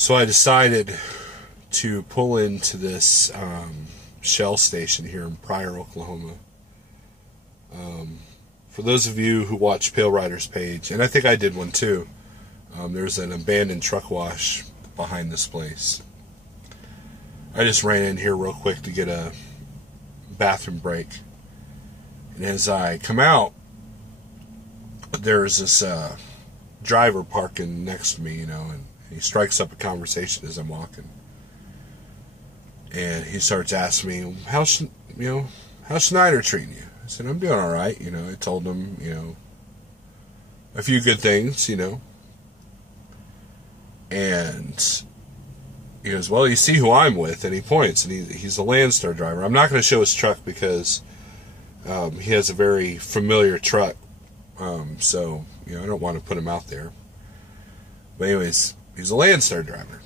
So I decided to pull into this Shell station here in Pryor, Oklahoma. For those of you who watch Pale Rider's page, and I think I did one too, there's an abandoned truck wash behind this place. I just ran in here real quick to get a bathroom break. And as I come out, there's this driver parking next to me, you know, and he strikes up a conversation as I'm walking. And he starts asking me, how's Schneider treating you? I said, I'm doing all right, you know. I told him, you know, a few good things, you know. And he goes, well, you see who I'm with, and he points, and he's a Landstar driver. I'm not going to show his truck because he has a very familiar truck, so, you know, I don't want to put him out there. But anyways, he's a Landstar driver.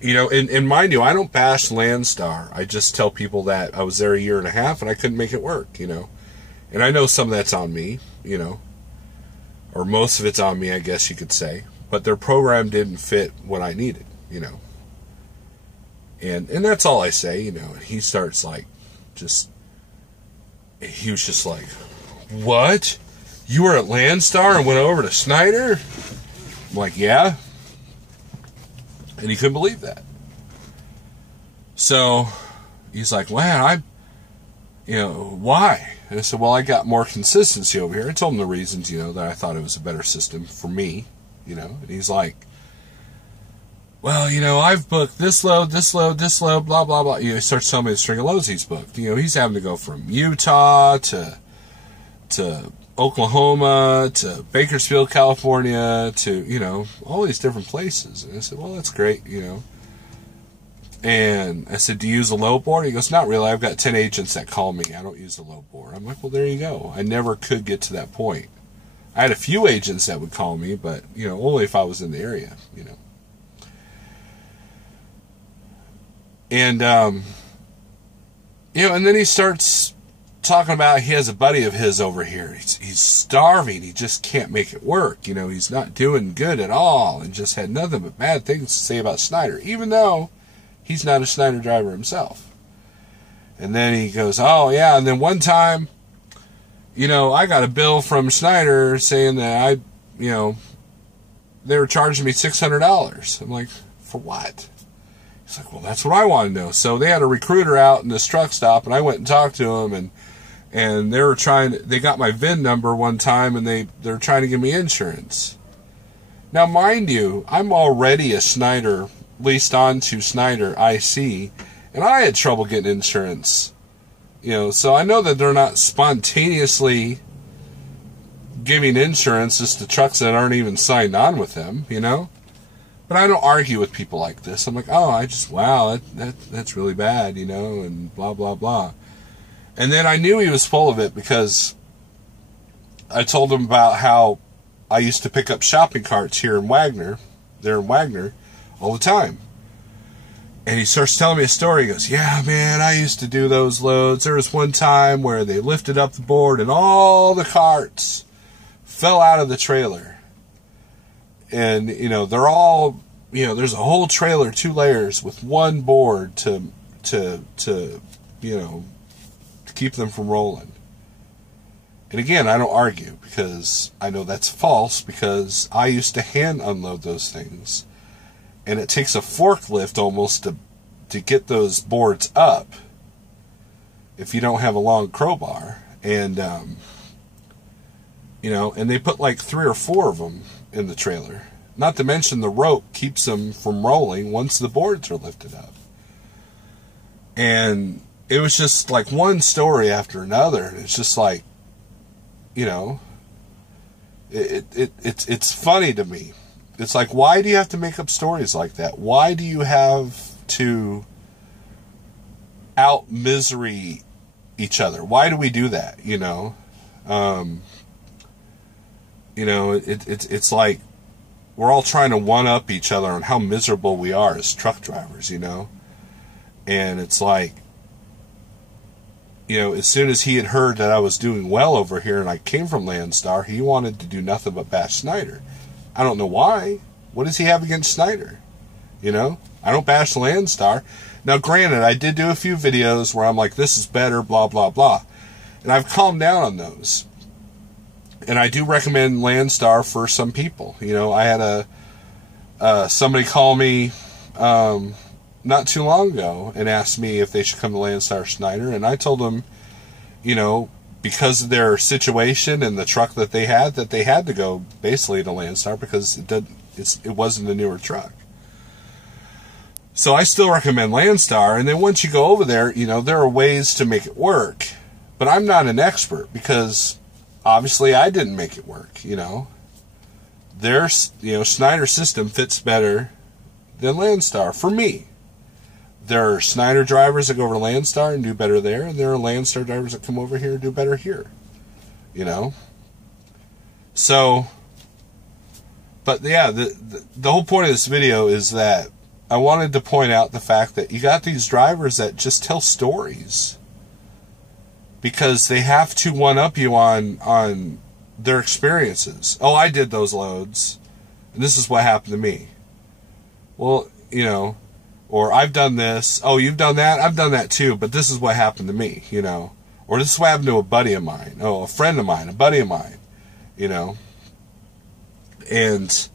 You know, and mind you, I don't bash Landstar. I just tell people that I was there a year and a half, and I couldn't make it work, you know. And I know some of that's on me, you know, or most of it's on me, I guess you could say. But their program didn't fit what I needed, you know. And that's all I say, you know. And he starts like, he was just like, what? You were at Landstar and went over to Schneider? I'm like, yeah. And he couldn't believe that. So he's like, wow, why? And I said, well, I got more consistency over here. I told him the reasons, you know, that I thought it was a better system for me, you know. And he's like, well, you know, I've booked this load, blah, blah, blah. You know, he starts telling me the string of loads he's booked. You know, he's having to go from Utah to Oklahoma to Bakersfield, California to, you know, all these different places. And I said, well, that's great, you know. And I said, do you use a load board? He goes, not really. I've got 10 agents that call me. I don't use the load board. I'm like, well, there you go. I never could get to that point. I had a few agents that would call me, but, you know, only if I was in the area, you know. And, you know, and then he starts talking about he has a buddy of his over here. He's starving. He just can't make it work. You know, he's not doing good at all and just had nothing but bad things to say about Schneider, even though he's not a Schneider driver himself. And then he goes, oh, yeah. And then one time, you know, I got a bill from Schneider saying that they were charging me $600. I'm like, for what? He's like, well, that's what I want to know. So they had a recruiter out in this truck stop, and I went and talked to him, and they got my VIN number one time, and they're trying to give me insurance. Now, mind you, I'm already a Schneider, leased on to Schneider IC, and I had trouble getting insurance. You know, so I know that they're not spontaneously giving insurance just to trucks that aren't even signed on with them, you know? But I don't argue with people like this. I'm like, oh, wow, that's really bad, you know, and blah, blah, blah. And then I knew he was full of it because I told him about how I used to pick up shopping carts here in Wagner, all the time. And he starts telling me a story. He goes, yeah, man, I used to do those loads. There was one time where they lifted up the board and all the carts fell out of the trailer. And, you know, they're all, you know, there's a whole trailer, 2 layers with one board to you know, to keep them from rolling. And again, I don't argue because I know that's false because I used to hand unload those things. And it takes a forklift almost to get those boards up if you don't have a long crowbar. And, you know, and they put like 3 or 4 of them in the trailer. Not to mention the rope keeps them from rolling once the boards are lifted up. And it was just like one story after another. And it's just like, you know, it's funny to me. It's like, why do you have to make up stories like that? Why do you have to out-misery each other? Why do we do that, you know? You know, it's like we're all trying to one-up each other on how miserable we are as truck drivers, you know? And it's like, you know, as soon as he had heard that I was doing well over here and I came from Landstar, he wanted to do nothing but bash Schneider. I don't know why. What does he have against Snyder? You know, I don't bash Landstar. Now, granted, I did do a few videos where I'm like, this is better, blah, blah, blah. And I've calmed down on those. And I do recommend Landstar for some people. You know, I had somebody call me not too long ago and asked me if they should come to Landstar Snyder. And I told them, you know, because of their situation and the truck that they had to go basically to Landstar because it wasn't a newer truck. So I still recommend Landstar, and then once you go over there, you know, there are ways to make it work. But I'm not an expert because obviously I didn't make it work, you know. Snyder system fits better than Landstar for me. There are Snyder drivers that go over to Landstar and do better there, and there are Landstar drivers that come over here and do better here. You know? So, but yeah, the whole point of this video is that I wanted to point out the fact that you got these drivers that just tell stories because they have to one-up you on their experiences. Oh, I did those loads, and this is what happened to me. Well, you know, or I've done this. Oh, you've done that? I've done that too, but this is what happened to me, you know. Or this is what happened to a buddy of mine. Oh, a friend of mine, a buddy of mine, you know. And,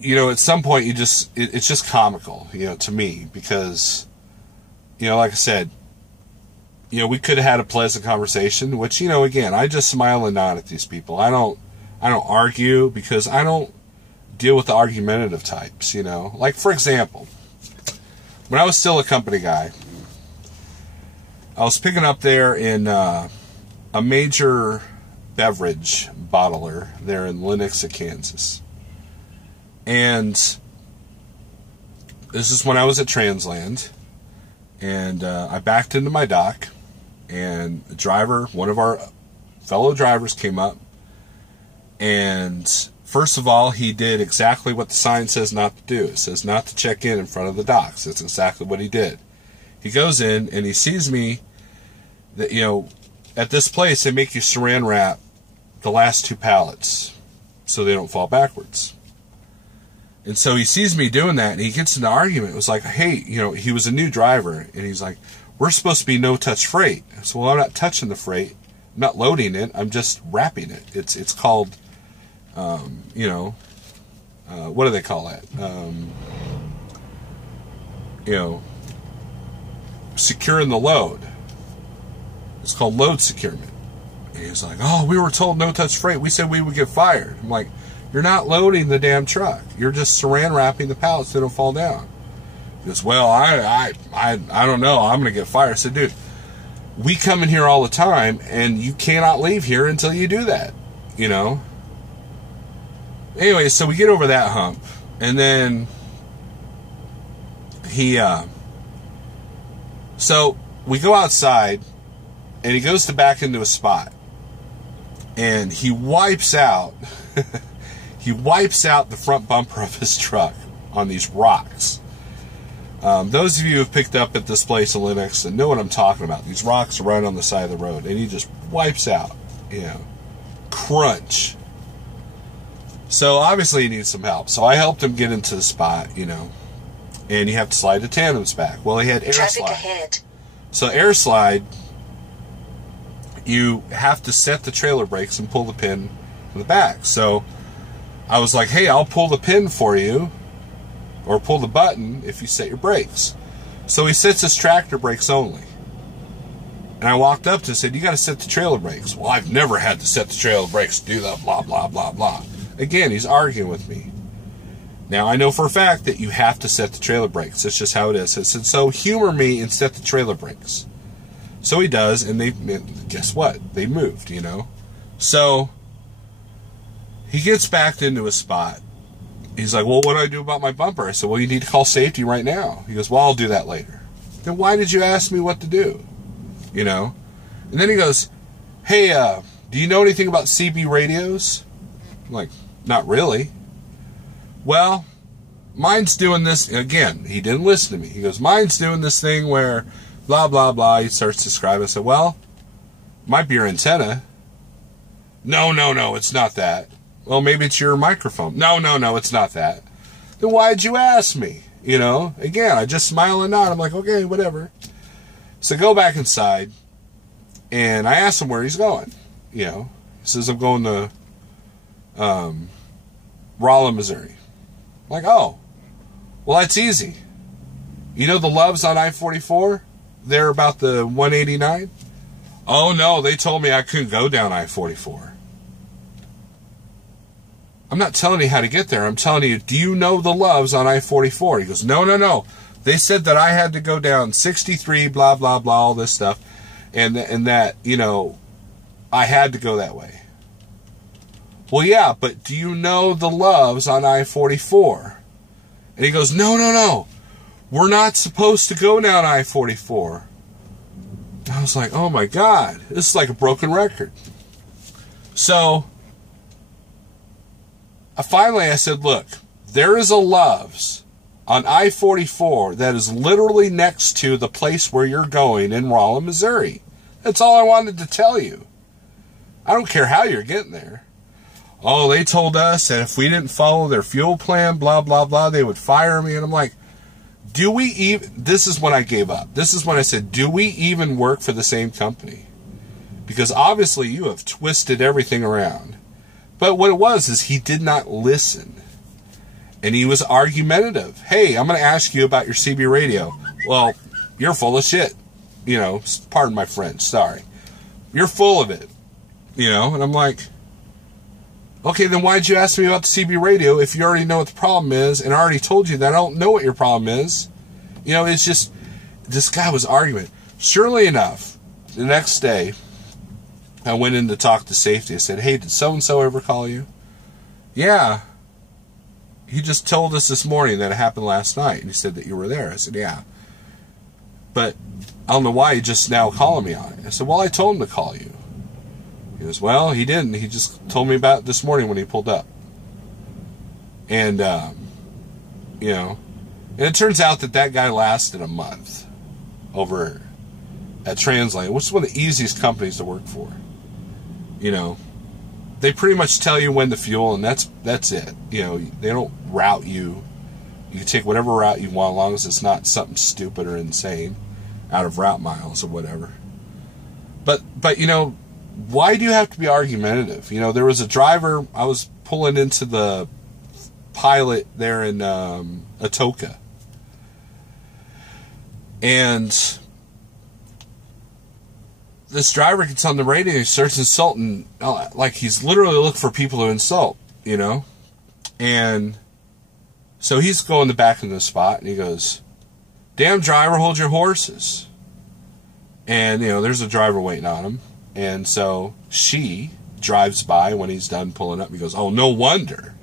you know, at some point it's just comical, you know, to me, because, you know, like I said, you know, we could have had a pleasant conversation, which, you know, again, I just smile and nod at these people. I don't argue because I don't deal with the argumentative types, you know. Like, for example, when I was still a company guy, I was picking up there in a major beverage bottler there in Lenexa, Kansas. And this is when I was at Transland, and I backed into my dock, and the driver, one of our fellow drivers, came up, and first of all, he did exactly what the sign says not to do. It says not to check in front of the docks. That's exactly what he did. He goes in, and he sees me, that, you know, at this place, they make you saran wrap the last 2 pallets so they don't fall backwards. And so he sees me doing that, and he gets in an argument. It was like, hey, you know, he was a new driver, and he's like, we're supposed to be no-touch freight. I said, well, I'm not touching the freight. I'm not loading it. I'm just wrapping it. It's called, you know, what do they call that? You know, securing the load. It's called load securement. And he's like, oh, we were told no-touch freight. We said we would get fired. I'm like, you're not loading the damn truck. You're just saran wrapping the pallets so they don't fall down. He goes, well, I don't know. I'm going to get fired. I said, dude, we come in here all the time, and you cannot leave here until you do that, you know? Anyway, so we get over that hump, and then so we go outside, and he goes to back into a spot, and he wipes out the front bumper of his truck on these rocks. Those of you who have picked up at this place in Lenexa and know what I'm talking about. These rocks are right on the side of the road, and he just wipes out, you know, crunch. So obviously he needs some help. So I helped him get into the spot, you know, and you have to slide the tandems back. Well, he had air Traffic slide. Ahead. So air slide, you have to set the trailer brakes and pull the pin from the back. So I was like, hey, I'll pull the pin for you, or pull the button if you set your brakes. So he sets his tractor brakes only. And I walked up to him and said, you got to set the trailer brakes. Well, I've never had to set the trailer brakes to do that, blah, blah, blah, blah. Again, he's arguing with me. Now, I know for a fact that you have to set the trailer brakes. That's just how it is. I said, so humor me and set the trailer brakes. So he does, and guess what? They moved, you know. So he gets backed into a spot. He's like, well, what do I do about my bumper? I said, well, you need to call safety right now. He goes, well, I'll do that later. Then why did you ask me what to do? You know? And then he goes, hey, do you know anything about CB radios? I'm like, not really. Well, mine's doing this. Again, he didn't listen to me. He goes, mine's doing this thing where blah, blah, blah. He starts describing. I said, well, might be your antenna. No, it's not that. Well, maybe it's your microphone. No, it's not that. Then why'd you ask me? You know, again, I just smile and nod. I'm like, okay, whatever. So go back inside, and I asked him where he's going. You know, he says, I'm going to Rolla, Missouri. I'm like, oh, well, that's easy. You know the Loves on I-44? They're about the 189? Oh, no, they told me I couldn't go down I-44. I'm not telling you how to get there. I'm telling you, do you know the Loves on I-44? He goes, no. They said that I had to go down 63, blah, blah, blah, all this stuff. And that, you know, I had to go that way. Well, yeah, but do you know the Loves on I-44? And he goes, no. We're not supposed to go down I-44. I was like, oh my God, this is like a broken record. So, I said, look, there is a Loves on I-44 that is literally next to the place where you're going in Rolla, Missouri. That's all I wanted to tell you. I don't care how you're getting there. Oh, they told us that if we didn't follow their fuel plan, blah, blah, blah, they would fire me. And I'm like, do we even, this is when I gave up. This is when I said, do we even work for the same company? Because obviously you have twisted everything around. But what it was is he did not listen. And he was argumentative. Hey, I'm going to ask you about your CB radio. Well, you're full of shit. You know, pardon my French, sorry. You're full of it. You know, and I'm like, okay, then why'd you ask me about the CB radio if you already know what the problem is, and I already told you that I don't know what your problem is? You know, it's just, this guy was arguing. Surely enough, the next day, I went in to talk to safety. I said, hey, did so-and-so ever call you? Yeah. He just told us this morning that it happened last night, and he said that you were there. I said, yeah. But I don't know why he just now calling me on it. I said, well, I told him to call you. He goes, well, he didn't. He just told me about it this morning when he pulled up. And, you know, and it turns out that guy lasted a month over at Translane, which is one of the easiest companies to work for. You know, they pretty much tell you when to fuel, and that's it. You know, they don't route you. You can take whatever route you want, as long as it's not something stupid or insane out of route miles or whatever. But you know, why do you have to be argumentative? You know, there was a driver, I was pulling into the Pilot there in Atoka. And this driver gets on the radio, he starts insulting, like he's literally looking for people to insult, you know? And so he's going the back of the spot, and he goes, damn driver, hold your horses. And, you know, there's a driver waiting on him. And so she drives by when he's done pulling up. He goes, oh, no wonder.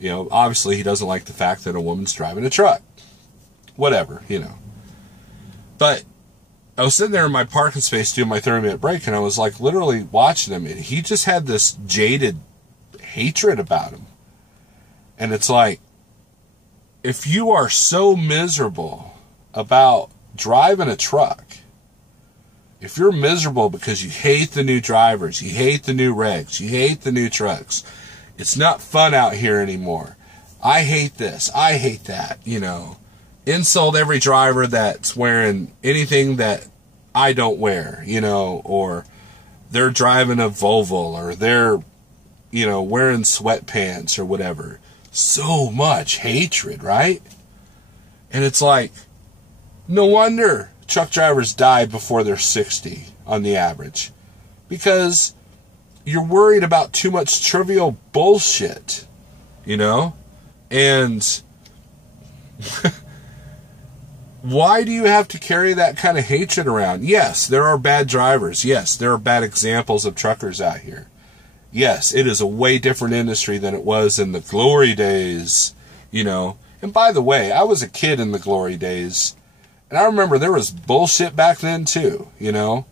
You know, obviously he doesn't like the fact that a woman's driving a truck. Whatever, you know. But I was sitting there in my parking space doing my 30-minute break, and I was like literally watching him, and he just had this jaded hatred about him. And it's like, if you are so miserable about driving a truck, if you're miserable because you hate the new drivers, you hate the new regs, you hate the new trucks, it's not fun out here anymore. I hate this, I hate that, you know. Insult every driver that's wearing anything that I don't wear, you know, or they're driving a Volvo, or they're, you know, wearing sweatpants or whatever. So much hatred, right? And it's like, no wonder truck drivers die before they're 60 on the average, because you're worried about too much trivial bullshit, you know? And why do you have to carry that kind of hatred around? Yes, there are bad drivers. Yes, there are bad examples of truckers out here. Yes, it is a way different industry than it was in the glory days, you know? And by the way, I was a kid in the glory days, and I remember there was bullshit back then too, you know.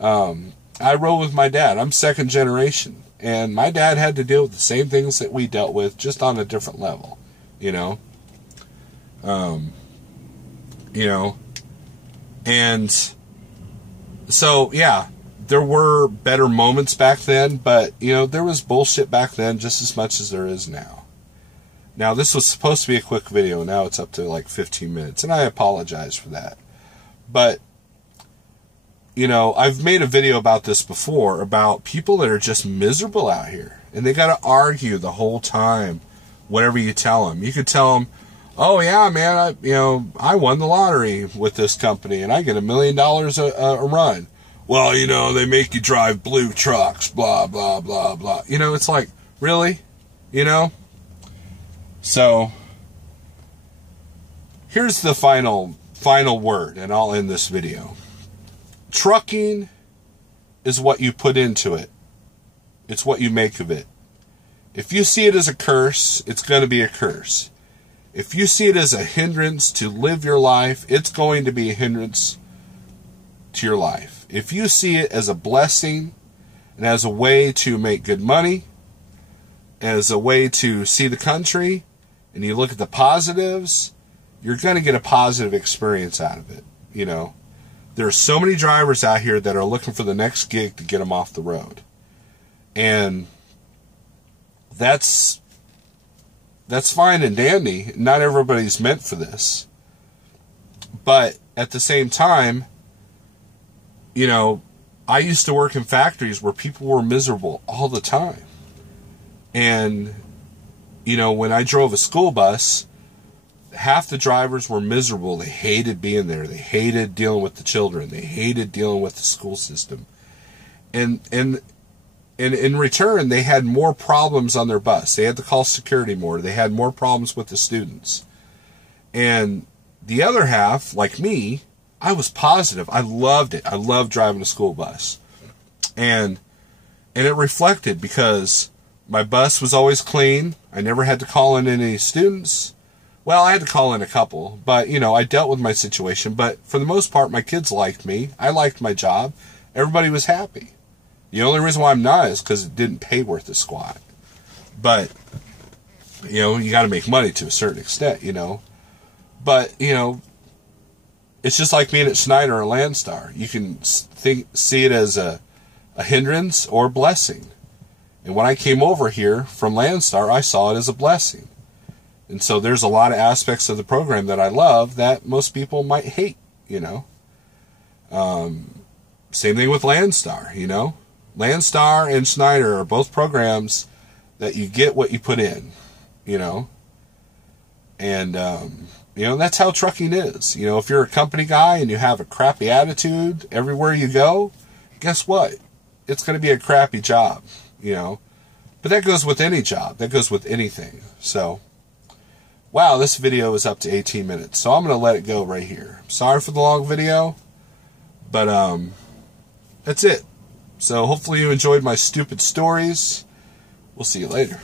I rode with my dad. I'm second generation. And my dad had to deal with the same things that we dealt with, just on a different level, you know. You know. And so, yeah, there were better moments back then, but, you know, there was bullshit back then just as much as there is now. Now, this was supposed to be a quick video. Now it's up to like 15 minutes, and I apologize for that. But, you know, I've made a video about this before, about people that are just miserable out here. And they got to argue the whole time, whatever you tell them. You could tell them, oh, yeah, man, I won the lottery with this company, and I get $1 million a run. Well, you know, they make you drive blue trucks, blah, blah, blah, blah. You know, it's like, really? You know? So, here's the final word, and I'll end this video. Trucking is what you put into it. It's what you make of it. If you see it as a curse, it's going to be a curse. If you see it as a hindrance to live your life, it's going to be a hindrance to your life. If you see it as a blessing and as a way to make good money, as a way to see the country, and you look at the positives, you're going to get a positive experience out of it. You know, there are so many drivers out here that are looking for the next gig to get them off the road. And that's fine and dandy. Not everybody's meant for this. But at the same time, you know, I used to work in factories where people were miserable all the time. And, you know, when I drove a school bus, half the drivers were miserable. They hated being there. They hated dealing with the children. They hated dealing with the school system. And in return, they had more problems on their bus. They had to call security more. They had more problems with the students. And the other half, like me, I was positive. I loved it. I loved driving a school bus. And it reflected, because my bus was always clean. I never had to call in any students. Well, I had to call in a couple, but, you know, I dealt with my situation. But for the most part, my kids liked me. I liked my job. Everybody was happy. The only reason why I'm not is because it didn't pay worth a squat. But, you know, you got to make money to a certain extent, you know. But, you know, it's just like being at Schneider or Landstar. You can see it as a hindrance or a blessing. And when I came over here from Landstar, I saw it as a blessing. And so there's a lot of aspects of the program that I love that most people might hate, you know. Same thing with Landstar, you know. Landstar and Schneider are both programs that you get what you put in, you know. And, you know, that's how trucking is. You know, if you're a company guy and you have a crappy attitude everywhere you go, guess what? It's going to be a crappy job, you know. But that goes with any job. That goes with anything. So, wow, this video is up to 18 minutes. So I'm going to let it go right here. Sorry for the long video, but that's it. So hopefully you enjoyed my stupid stories. We'll see you later.